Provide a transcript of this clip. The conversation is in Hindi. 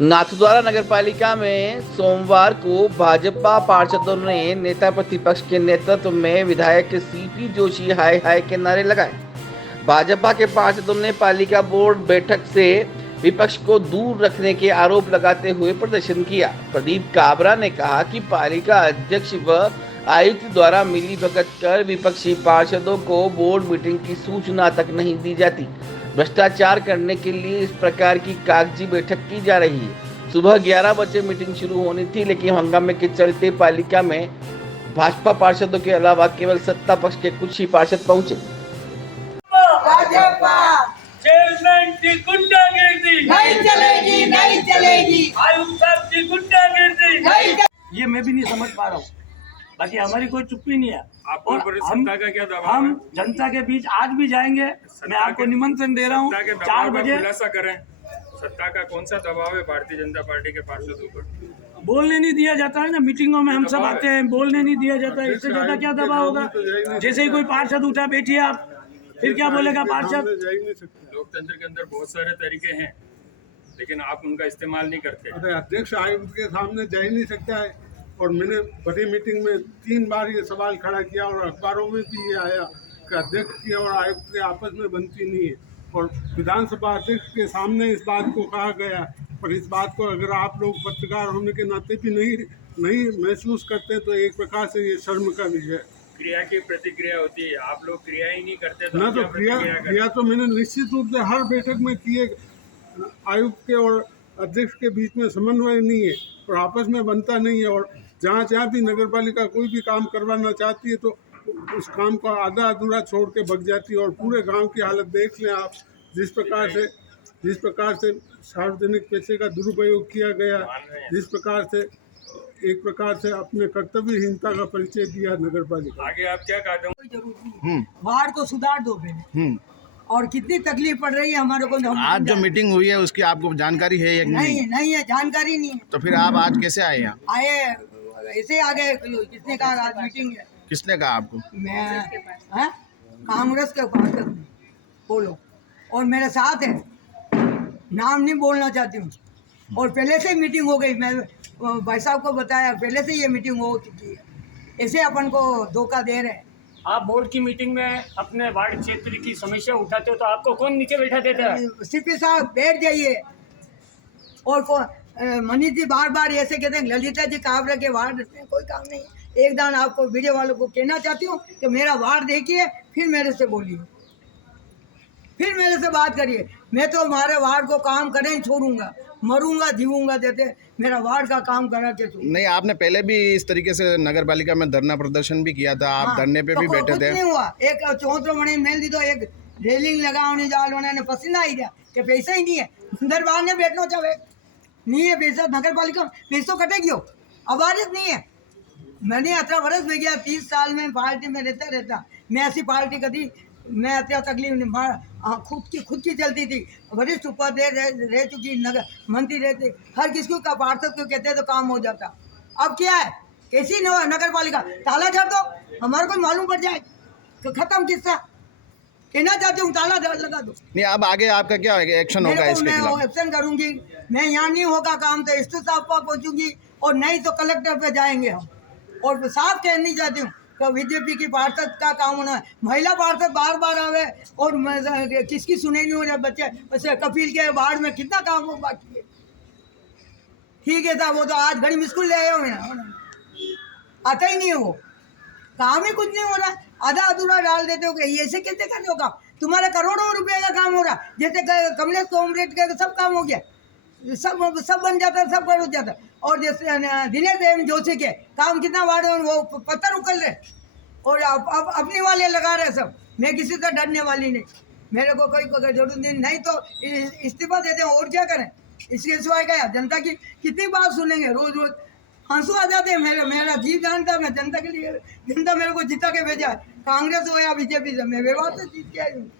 नाथद्वारा नगरपालिका में सोमवार को भाजपा पार्षदों ने नेता प्रतिपक्ष के नेतृत्व में विधायक सीपी जोशी हाय हाय के नारे लगाए। भाजपा के पार्षदों ने पालिका बोर्ड बैठक से विपक्ष को दूर रखने के आरोप लगाते हुए प्रदर्शन किया। प्रदीप काबरा ने कहा कि पालिका अध्यक्ष व आयुक्त द्वारा मिलीभगत कर विपक्षी पार्षदों को बोर्ड मीटिंग की सूचना तक नहीं दी जाती। भ्रष्टाचार करने के लिए इस प्रकार की कागजी बैठक की जा रही है। सुबह 11 बजे मीटिंग शुरू होनी थी, लेकिन हंगामे के चलते पालिका में भाजपा पार्षदों के अलावा केवल सत्ता पक्ष के कुछ ही पार्षद पहुंचे। चेयरमैन की गुंडागिर्दी नहीं चलेगी, नहीं चलेगी। आयुक्त साहब की गुंडागिर्दी नहीं ये मैं भी नहीं समझ पा रहा हूँ। बाकी हमारी कोई चुप्पी नहीं है। आपको और ऊपर हम सत्ता का क्या दबाव हम है? जनता के बीच आज भी जाएंगे। मैं आपको निमंत्रण दे रहा हूँ सत्ता के 4 दबाव का बजे। खुलासा करें। सत्ता का कौन सा दबाव है भारतीय जनता पार्टी के पार्षदों पर? बोलने नहीं दिया जाता है ना, मीटिंगों में हम सब आते हैं, बोलने नहीं दिया जाता है। इससे ज्यादा क्या दबाव होगा? जैसे ही कोई पार्षद उठा बैठिए आप, फिर क्या बोलेगा पार्षद? लोकतंत्र के अंदर बहुत सारे तरीके हैं, लेकिन आप उनका इस्तेमाल नहीं करते। अरे अध्यक्ष आयुक्त के सामने जा ही नहीं सकता है। और मैंने बड़ी मीटिंग में 3 बार ये सवाल खड़ा किया और अखबारों में भी ये आया कि अध्यक्ष की और आयुक्त के आपस में बनती नहीं है। और विधानसभा अध्यक्ष के सामने इस बात को कहा गया। पर इस बात को अगर आप लोग पत्रकार होने के नाते भी नहीं महसूस करते तो एक प्रकार से ये शर्म का विषय है। क्रिया की प्रतिक्रिया होती है, आप लोग क्रिया ही नहीं करते तो ना आप तो क्या प्रतिक्रिया करें? क्रिया तो मैंने निश्चित रूप से हर बैठक में किए। आयुक्त के और अध्यक्ष के बीच में समन्वय नहीं है और आपस में बनता नहीं है। और जहाँ भी नगरपालिका कोई भी काम करवाना चाहती है तो उस काम को आधा अधूरा छोड़ के भग जाती है। और पूरे गांव की हालत देख लें आप, जिस प्रकार से सार्वजनिक पैसे का दुरुपयोग किया गया, जिस प्रकार से अपने कर्तव्यहीनता का परिचय दिया नगरपालिका। आगे आप क्या कहते कोई जरूरत नहीं। वार्ड को सुधार दो पहले। और कितनी तकलीफ पड़ रही है हमारे को। आज जो मीटिंग हुई है उसकी आपको जानकारी है या नहीं है, जानकारी नहीं है। तो फिर आप आज कैसे आए यहाँ? आए ऐसे आ गए। किसने कहा आज मीटिंग है? किसने कहा आपको? मैं कांग्रेस के पार्षद बोलो और मेरे साथ है। नाम नहीं बोलना चाहती हूँ। और पहले से ही मीटिंग हो गई। मैं भाई साहब को बताया, पहले से ये मीटिंग हो चुकी है। ऐसे अपन को धोखा दे रहे हैं। आप बोर्ड की मीटिंग में अपने वार्ड क्षेत्र की समस्या उठाते हो तो आपको कौन नीचे बैठा देता है? सीपी साहब बैठ जाइए। और मनीष जी बार ऐसे कहते हैं ललिता जी काबरा के वार्ड में कोई काम नहीं है। एक दान आपको वीडियो वालों को कहना चाहती हूँ कि मेरा वार्ड देखिए, फिर मेरे से बोलिए, फिर मेरे से बात करिए। मैं तो हमारे वार्ड को काम करें छोड़ूंगा, मरूंगा जीऊंगा देते मेरा वार्ड का काम करा के छोड़ूंगा। नहीं, आपने पहले भी इस तरीके से नगर पालिका में धरना प्रदर्शन भी किया था। आप धरने पे भी बैठे थे। नहीं हुआ। एक 34 महीने मेल दी तो एक रेलिंग लगाने जाल उन्होंने पसीना ही दिया कि पैसा ही नहीं है। दरबार ने बैठना चाहे नहीं है पैसा। नगर पालिका पैसों कटेगी हो, आवाज नहीं है। मैंने 18 वर्ष में गया, 30 साल में पार्टी में रहता। मैं ऐसी पार्टी कभी मैं अत्या तकलीफ खुद की चलती थी। वरिष्ठ उपाध्यक्ष रह चुकी, नगर मंत्री रहते, हर किसी का पार्षद को कहते तो काम हो जाता। अब क्या है? कैसी नगर पालिका ताला झाड़ दो, हमारे को मालूम पड़ जाए तो खत्म किस्सा। कहना चाहती हूँ ताला लगा दो। नहीं, अब आगे आपका क्या एक्शन होगा इसके खिलाफ? मैं एक्शन करूंगी। मैं यहाँ नहीं होगा काम तो एसपी साहब पर पहुँचूंगी और नहीं तो कलेक्टर पे जाएंगे हम। और साफ कहनी चाहती हूँ तो बीजेपी की पार्षद का काम होना है। महिला पार्षद बार आवे और किसकी सुने नहीं हो रहा। बच्चे वैसे कपिल के वार्ड में कितना काम हो बाकी है। ठीक है था, वो तो आज घड़ी मिस्कूल ले आए हो, आता ही नहीं है वो। काम ही कुछ नहीं हो रहा, आधा अधूरा डाल देते हो कि ऐसे कैसे कर हो काम? तुम्हारे करोड़ों रुपए का काम हो रहा। जैसे कमलेश कॉमरेड का सब काम हो गया, सब बन जाता, सब कर जाता। और जैसे दिनेश जोशी के काम कितना वार्ड में वो पत्थर उकल रहे और अब अपने वाले लगा रहे सब। मैं किसी का डरने वाली नहीं, मेरे को कोई जरूरत नहीं तो इस्तीफा देते हैं और क्या करें। इसके सिवाय क्या? जनता की कितनी बात सुनेंगे? रोज आंसू आ जाते हैं। मेरा जीव जानता, मैं जनता के लिए, जनता मेरे को जिता के भेजा है। कांग्रेस हो या बीजेपी से मैं व्यवहार से जीत के आई हूँ।